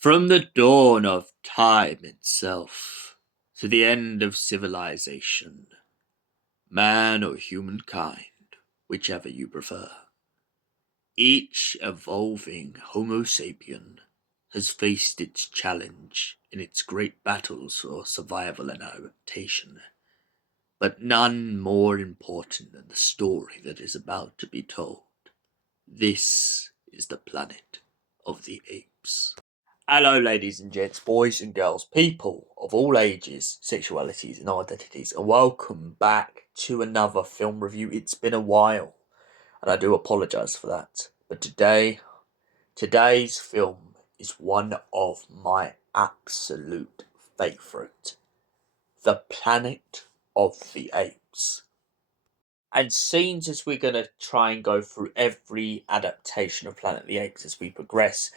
From the dawn of time itself to the end of civilization, man or humankind, whichever you prefer, each evolving Homo sapien has faced its challenge in its great battles for survival and adaptation, but none more important than the story that is about to be told. This is the planet of the apes. Hello, ladies and gents, boys and girls, people of all ages, sexualities, and identities, and welcome back to another film review. It's been a while, and I do apologise for that. But today's film is one of my absolute favourite: The Planet of the Apes. And scenes as we're going to try and go through every adaptation of Planet of the Apes as we progress,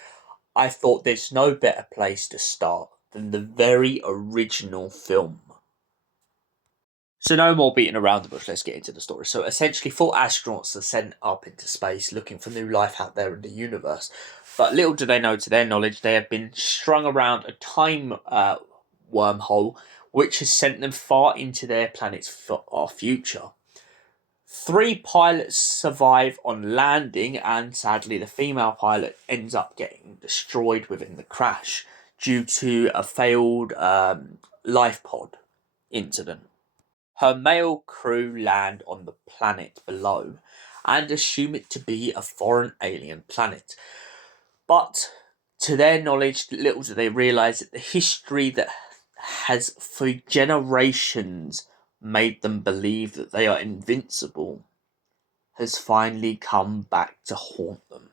I thought there's no better place to start than the very original film. So no more beating around the bush, let's get into the story. So essentially 4 astronauts are sent up into space looking for new life out there in the universe. But little do they know, to their knowledge, they have been strung around a time wormhole which has sent them far into their planet's future. 3 pilots survive on landing, and sadly the female pilot ends up getting destroyed within the crash due to a failed life pod incident. Her male crew land on the planet below and assume it to be a foreign alien planet. But to their knowledge, little do they realise that the history that has for generations made them believe that they are invincible has finally come back to haunt them.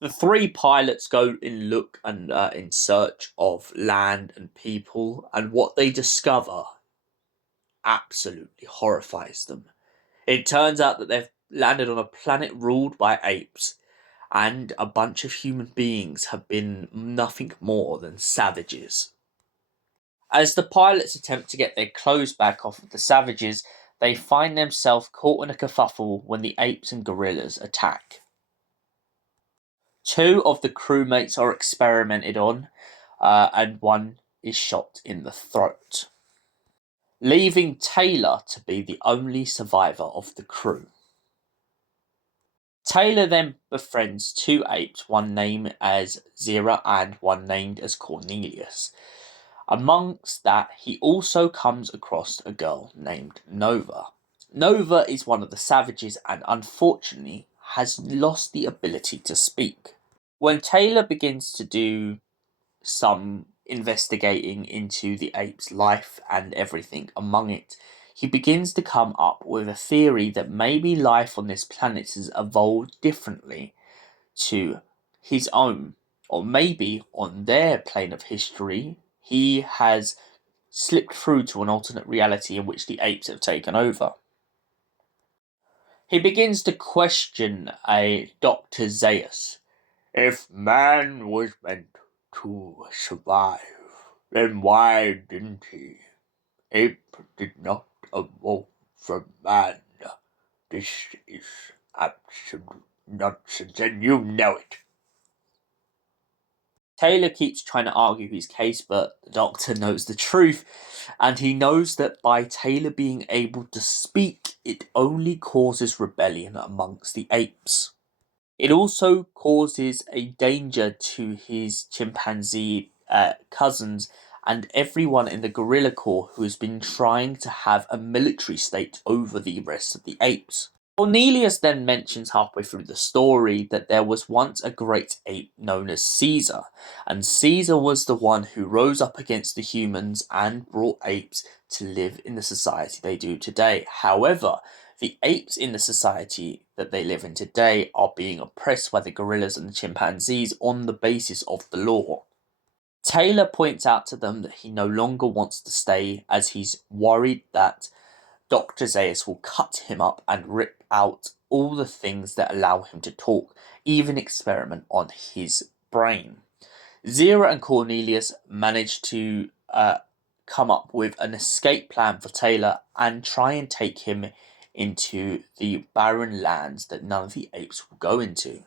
The 3 pilots go in search of land and people, and what they discover absolutely horrifies them. It turns out that they've landed on a planet ruled by apes, and a bunch of human beings have been nothing more than savages. As the pilots attempt to get their clothes back off of the savages, they find themselves caught in a kerfuffle when the apes and gorillas attack. 2 of the crewmates are experimented on, and 1 is shot in the throat, leaving Taylor to be the only survivor of the crew. Taylor then befriends 2 apes, one named as Zira and one named as Cornelius. Amongst that, he also comes across a girl named Nova. Nova is one of the savages and unfortunately has lost the ability to speak. When Taylor begins to do some investigating into the ape's life and everything among it, he begins to come up with a theory that maybe life on this planet has evolved differently to his own, or maybe on their plane of history he has slipped through to an alternate reality in which the apes have taken over. He begins to question a Dr. Zaius. If man was meant to survive, then why didn't he? Ape did not evolve from man. This is absolute nonsense, and you know it. Taylor keeps trying to argue his case, but the Doctor knows the truth, and he knows that by Taylor being able to speak, it only causes rebellion amongst the apes. It also causes a danger to his chimpanzee cousins and everyone in the gorilla corps who has been trying to have a military state over the rest of the apes. Cornelius then mentions halfway through the story that there was once a great ape known as Caesar, and Caesar was the one who rose up against the humans and brought apes to live in the society they do today. However, the apes in the society that they live in today are being oppressed by the gorillas and the chimpanzees on the basis of the law. Taylor points out to them that he no longer wants to stay, as he's worried that Dr. Zaius will cut him up and rip out all the things that allow him to talk, even experiment on his brain. Zira and Cornelius manage to come up with an escape plan for Taylor and try and take him into the barren lands that none of the apes will go into.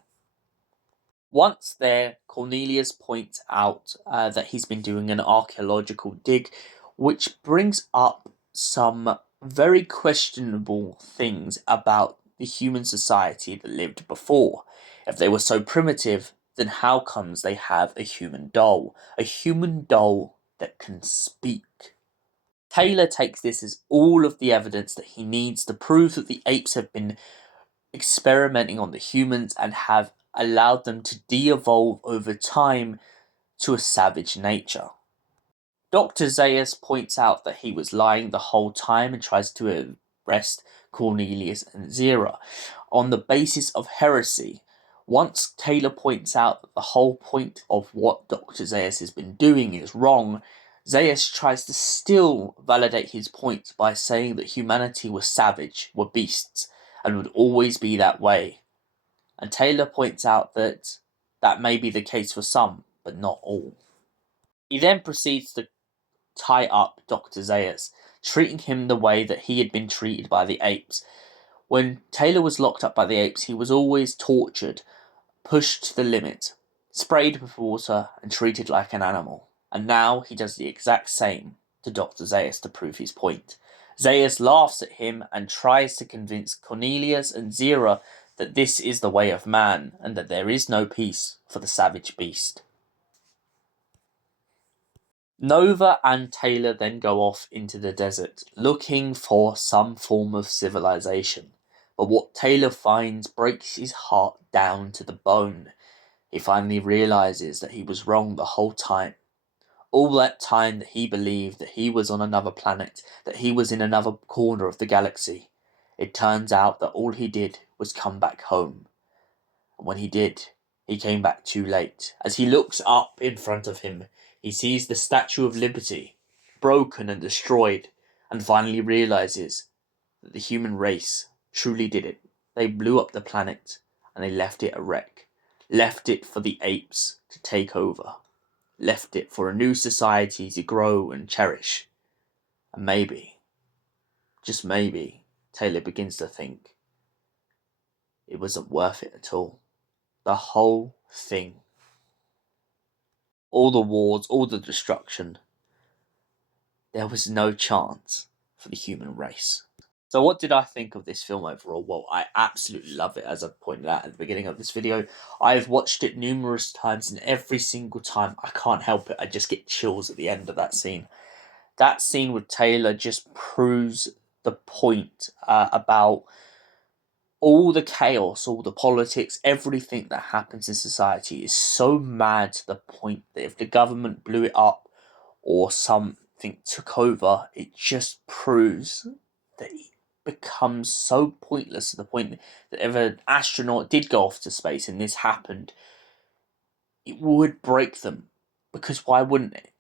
Once there, Cornelius points out that he's been doing an archaeological dig, which brings up some very questionable things about the human society that lived before. If they were so primitive, then how comes they have a human doll? A human doll that can speak. Taylor takes this as all of the evidence that he needs to prove that the apes have been experimenting on the humans and have allowed them to de-evolve over time to a savage nature. Dr. Zaius points out that he was lying the whole time and tries to arrest Cornelius and Zira on the basis of heresy. Once Taylor points out that the whole point of what Dr. Zaius has been doing is wrong, Zaius tries to still validate his point by saying that humanity was savage, were beasts, and would always be that way. And Taylor points out that that may be the case for some, but not all. He then proceeds to tie up Dr. Zaius, treating him the way that he had been treated by the apes. When Taylor was locked up by the apes, he was always tortured, pushed to the limit, sprayed with water, and treated like an animal. And now he does the exact same to Dr. Zaius to prove his point. Zaius laughs at him and tries to convince Cornelius and Zira that this is the way of man and that there is no peace for the savage beast. Nova and Taylor then go off into the desert, looking for some form of civilization. But what Taylor finds breaks his heart down to the bone. He finally realizes that he was wrong the whole time. All that time that he believed that he was on another planet, that he was in another corner of the galaxy. It turns out that all he did was come back home. And when he did, he came back too late. As he looks up in front of him, he sees the Statue of Liberty, broken and destroyed, and finally realizes that the human race truly did it. They blew up the planet, and they left it a wreck. Left it for the apes to take over. Left it for a new society to grow and cherish. And maybe, just maybe, Taylor begins to think it wasn't worth it at all. The whole thing. All the wars, all the destruction. There was no chance for the human race. So what did I think of this film overall? Well, I absolutely love it, as I pointed out at the beginning of this video. I've watched it numerous times, and every single time, I can't help it, I just get chills at the end of that scene. That scene with Taylor just proves the point about all the chaos, all the politics, everything that happens in society is so mad to the point that if the government blew it up or something took over, it just proves that it becomes so pointless to the point that if an astronaut did go off to space and this happened, it would break them. Because why wouldn't it?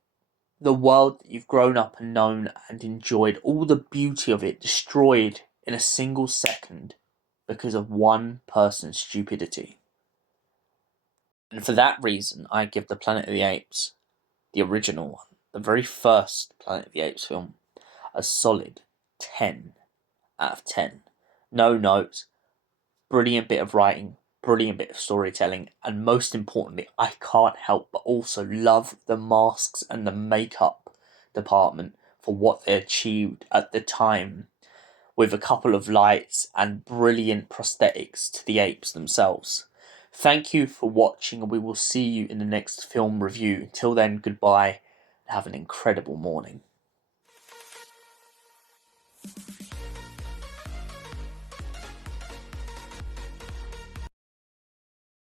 The world that you've grown up and known and enjoyed, all the beauty of it destroyed in a single second because of one person's stupidity. And for that reason, I give the Planet of the Apes, the original one, the very first Planet of the Apes film, a solid 10 out of 10. No notes, brilliant bit of writing, brilliant bit of storytelling, and most importantly, I can't help but also love the masks and the makeup department for what they achieved at the time, with a couple of lights and brilliant prosthetics to the apes themselves. Thank you for watching, and we will see you in the next film review. Until then, goodbye, and have an incredible morning.